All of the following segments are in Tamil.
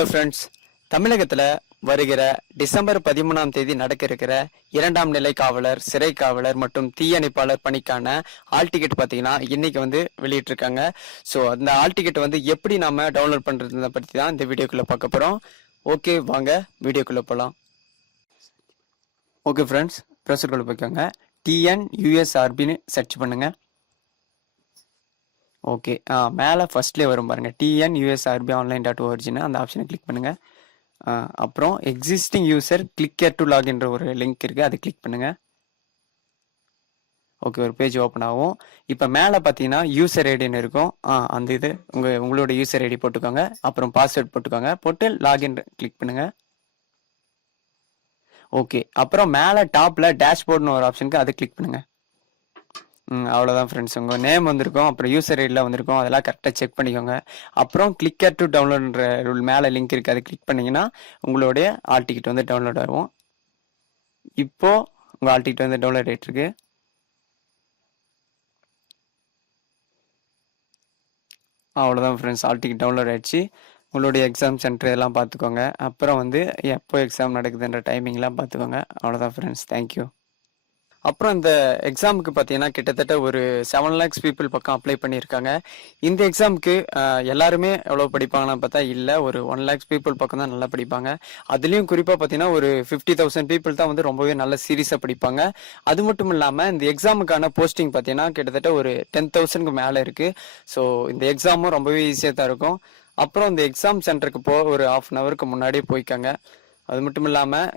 ஹலோ ஃப்ரெண்ட்ஸ், தமிழகத்தில் வருகிற டிசம்பர் 13ஆம் தேதி நடக்க இருக்கிற 2ஆம் நிலை காவலர், சிறை காவலர் மற்றும் தீயணைப்பாளர் பணிக்கான ஆல் டிக்கெட் பார்த்தீங்கன்னா இன்னைக்கு வந்து வெளியிட்டிருக்காங்க. ஸோ அந்த ஆல் டிக்கெட் வந்து எப்படி நாம டவுன்லோட் பண்ணுறதை பற்றி தான் இந்த வீடியோக்குள்ளே பார்க்க போகிறோம். ஓகே, வாங்க வீடியோக்குள்ளே போகலாம். ஓகே ஃப்ரெண்ட்ஸ், ப்ரௌசருக்குள்ளே போய்க்கோங்க. TNUSRBன்னு சர்ச் பண்ணுங்க. ஓகே, மேலே ஃபர்ஸ்ட்லேயே வரும் பாருங்கள், TNUSRBonline.orgன்னு அந்த ஆப்ஷனை கிளிக் பண்ணுங்கள். அப்புறம் எக்ஸிஸ்டிங் யூசர் கிளிக் டு லாகின்ற ஒரு லிங்க் இருக்குது, அது கிளிக் பண்ணுங்கள். ஓகே, ஒரு பேஜ் ஓப்பன் ஆகும். இப்போ மேலே பார்த்தீங்கன்னா யூசர் ஐடின்னு இருக்கும். அந்த இது உங்களோட யூசர் ஐடி போட்டுக்கோங்க, அப்புறம் பாஸ்வேர்ட் போட்டுக்கோங்க, போட்டு லாகின் கிளிக் பண்ணுங்கள். ஓகே, அப்புறம் மேலே டாப்பில் டேஷ்போர்ட்னு ஒரு ஆப்ஷனுக்கு அதை கிளிக் பண்ணுங்கள். அவ்வளோதான் ஃப்ரெண்ட்ஸ், உங்கள் நேம் வந்திருக்கும், அப்புறம் யூசர் ஐடியில் வந்திருக்கும், அதெல்லாம் கரெக்டாக செக் பண்ணிக்கோங்க. அப்புறம் கிளிக் டு டவுன்லோடுன்ற மேலே லிங்க் இருக்குது, அதை கிளிக் பண்ணிங்கன்னா உங்களுடைய ஆல் டிக்கெட் வந்து டவுன்லோட் ஆகும். இப்போது உங்கள் ஆல் டிக்கெட் வந்து டவுன்லோட் ஆகிட்டுருக்கு. அவ்வளோதான் ஃப்ரெண்ட்ஸ், ஆல் டிக்கெட் டவுன்லோட் ஆகிடுச்சு. உங்களுடைய எக்ஸாம் சென்டர் எல்லாம் பார்த்துக்கோங்க. அப்புறம் வந்து எப்போ எக்ஸாம் நடக்குதுன்ற டைமிங்லாம் பார்த்துக்கோங்க. அவ்வளோதான் ஃப்ரெண்ட்ஸ், தேங்க்யூ. அப்புறம் இந்த எக்ஸாமுக்கு பார்த்தீங்கன்னா கிட்டத்தட்ட ஒரு 7 lakhs பீப்புள் பக்கம் அப்ளை பண்ணியிருக்காங்க. இந்த எக்ஸாமுக்கு எல்லாருமே எவ்வளோ படிப்பாங்கன்னு பார்த்தா இல்லை, ஒரு 1 lakhs பீப்புள் பக்கம் தான் நல்லா படிப்பாங்க. அதுலேயும் குறிப்பாக பார்த்தீங்கன்னா ஒரு 50,000 பீப்புள் தான் வந்து ரொம்பவே நல்ல சீரியஸாக படிப்பாங்க. அது மட்டும் இல்லாமல் இந்த எக்ஸாமுக்கான போஸ்டிங் பார்த்தீங்கன்னா கிட்டத்தட்ட ஒரு 10,000க்கு மேலே இருக்குது. ஸோ இந்த எக்ஸாமும் ரொம்பவே ஈஸியாக தான் இருக்கும். அப்புறம் இந்த எக்ஸாம் சென்டருக்கு ஒரு 1/2 an hourக்கு முன்னாடியே போய்க்காங்க. அது மட்டும் இல்லாமல்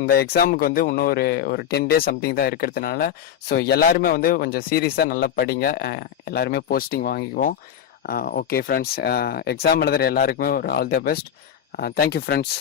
இந்த எக்ஸாமுக்கு வந்து இன்னும் ஒரு 10 days சம்திங் தான் இருக்கிறதுனால ஸோ எல்லாருமே வந்து கொஞ்சம் சீரியஸாக நல்லா படிங்க. எல்லாருமே போஸ்டிங் வாங்கிக்குவோம். ஓகே ஃப்ரெண்ட்ஸ், எக்ஸாம் எழுதுகிற எல்லாருக்குமே ஒரு all the best. Thank you friends.